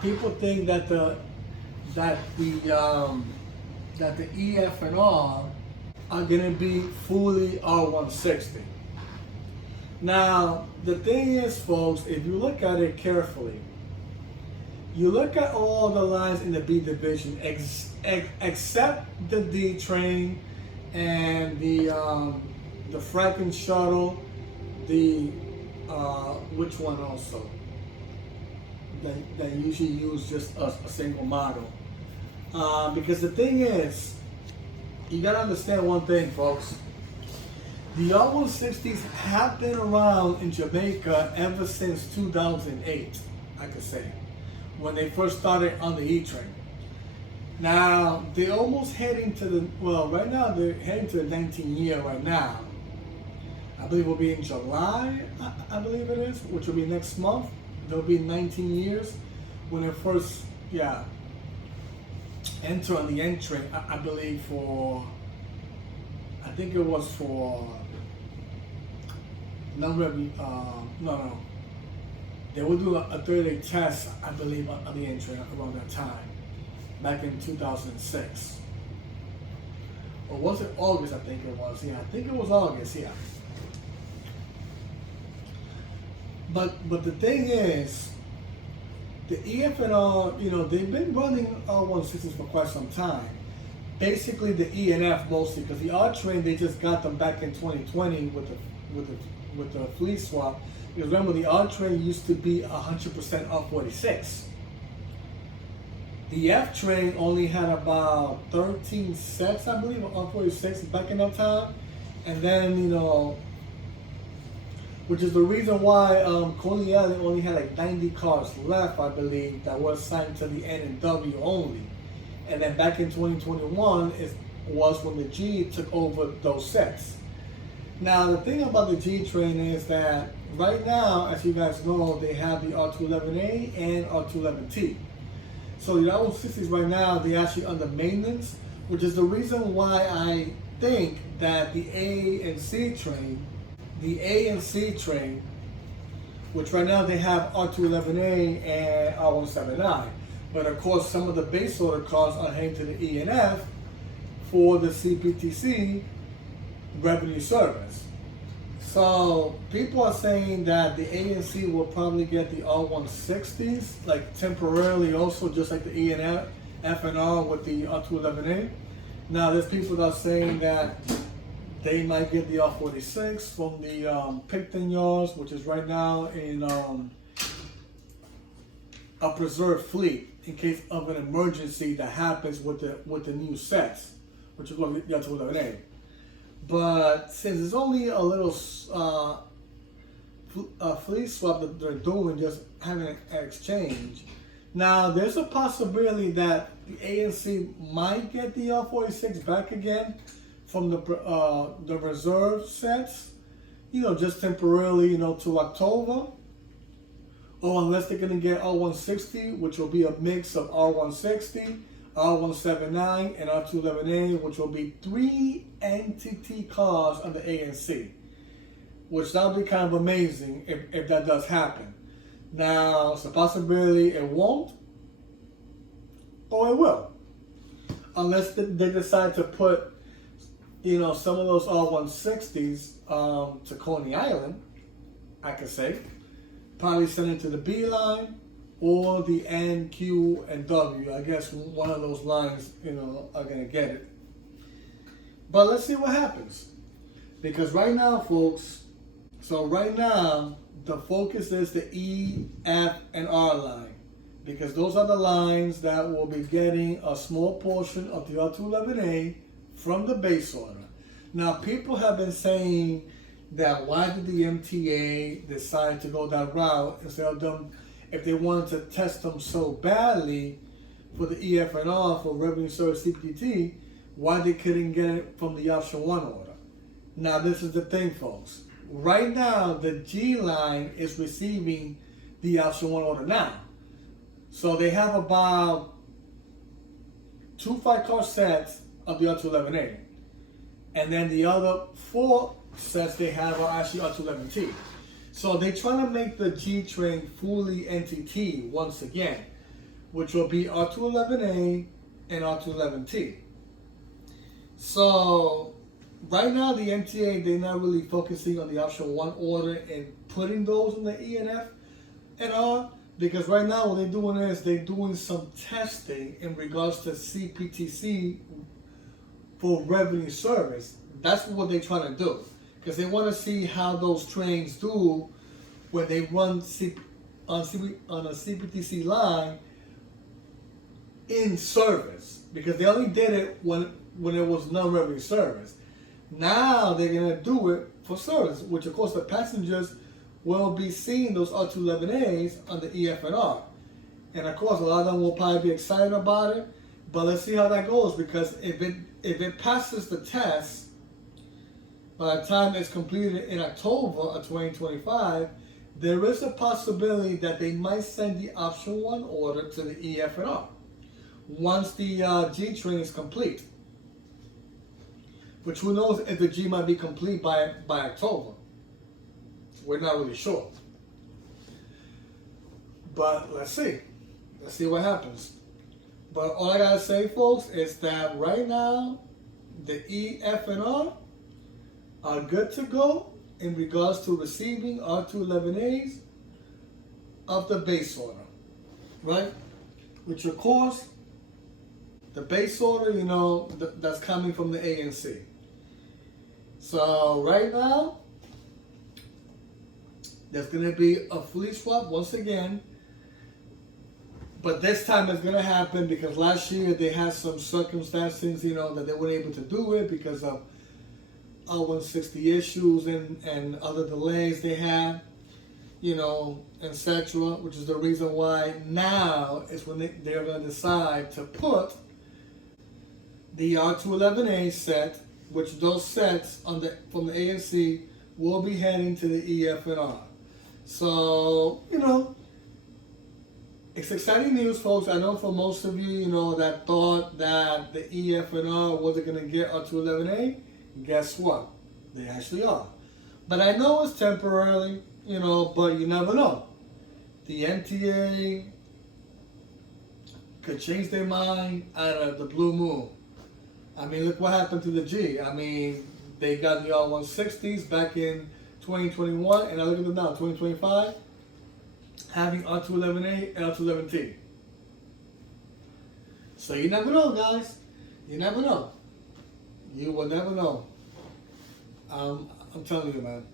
People think that the EF and R are gonna be fully R160. Now, the thing is, folks, if you look at it carefully, you look at all the lines in the B division, except the D train and the Franken shuttle, which one also? That usually use just a single model. Because the thing is, you gotta understand one thing, folks. The R160s have been around in Jamaica ever since 2008, I could say, when they first started on the E train. Now, they're almost heading to right now they're heading to the 19 year right now. I believe it will be in July, I believe it is, which will be next month. There'll be 19 years when they first, enter on the N train, I believe I think it was for, no. They would do a 30-day test, I believe, on the N train around that time, back in 2006. Or was it August, I think it was, I think it was August, But the thing is, the EF and R, they've been running R160s for quite some time. Basically, the E and F mostly, because the R train, they just got them back in 2020 with the fleet swap. Because remember, the R train used to be 100% R46. The F train only had about 13 sets, I believe, of R46 back in that time, and then which is the reason why Coney Island only had like 90 cars left, I believe, that were assigned to the N and W only. And then back in 2021 was when the G took over those sets. Now, the thing about the G train is that right now, as you guys know, they have the R211A and R211T. So the R160s right now, they're actually under maintenance, which is the reason why I think that the A and C train, which right now they have R211A and R179, but of course some of the base order cars are heading to the E and F for the CBTC revenue service. So people are saying that the A and C will probably get the R160s, like temporarily also, just like the E and F and R with the R211A. Now there's people that are saying that they might get the R46 from the Picton yards, which is right now in a preserved fleet in case of an emergency that happens with the new sets, which is going to be the R211A. But since it's only a little fleet swap that they're doing, just having an exchange. Now there's a possibility that the A and C might get the R46 back again from the reserve sets, just temporarily, to October, or unless they're gonna get R160, which will be a mix of R160, R179, and R211A, which will be 3 entity cars on the A and C, which that'll be kind of amazing if that does happen. Now, it's a possibility it won't, or it will, unless they decide to put some of those R160s to Coney Island, I could say. Probably send it to the B line or the N, Q, and W. I guess one of those lines, are going to get it. But let's see what happens. Because right now, folks, the focus is the E, F, and R line. Because those are the lines that will be getting a small portion of the R211A from the base order. Now, people have been saying that why did the MTA decide to go that route instead of them, if they wanted to test them so badly for the EF and R for revenue service CPT, why they couldn't get it from the option 1 order. Now, this is the thing, folks. Right now, the G line is receiving the option 1 order now. So they have about 2 5-car sets of the R211A. And then the other 4 sets they have are actually R211T. So they're trying to make the G train fully NTT once again. which will be R211A and R211T. So right now the MTA, they're not really focusing on the option 1 order and putting those in the E and F and R, because right now what they're doing is they're doing some testing in regards to CBTC for revenue service. That's what they're trying to do, because they want to see how those trains do when they run on a CBTC line in service, because they only did it when it was non-revenue service. Now they're going to do it for service, which of course the passengers will be seeing those R211As on the EF&R. And of course a lot of them will probably be excited about it, but let's see how that goes, because if it passes the test by the time it's completed in October of 2025, there is a possibility that they might send the option 1 order to the EF&R once the G train is complete. Which who knows if the G might be complete by October. We're not really sure. But let's see. Let's see what happens. But all I gotta say, folks, is that right now the EF&R are good to go in regards to receiving R211As of the base order, right? Which of course, the base order, you know, that's coming from the ANC. So right now, there's going to be a fleet swap once again, but this time it's going to happen because last year they had some circumstances, you know, that they weren't able to do it because of R160 issues and other delays they had, you know, etc., which is the reason why now is when they're going to decide to put the R211A set, which those sets from the ANC will be heading to the EF&R. So, you know, it's exciting news, folks. I know for most of you, you know, that thought that the EF&R wasn't going to get R211A, guess what? They actually are. But I know it's temporarily, you know, but you never know. The MTA could change their mind out of the blue moon. I mean, look what happened to the G. I mean, they got the R160s back in 2021, and now look at them now, 2025, having R211A and R211T. So you never know, guys. You never know. You will never know. I'm telling you, man.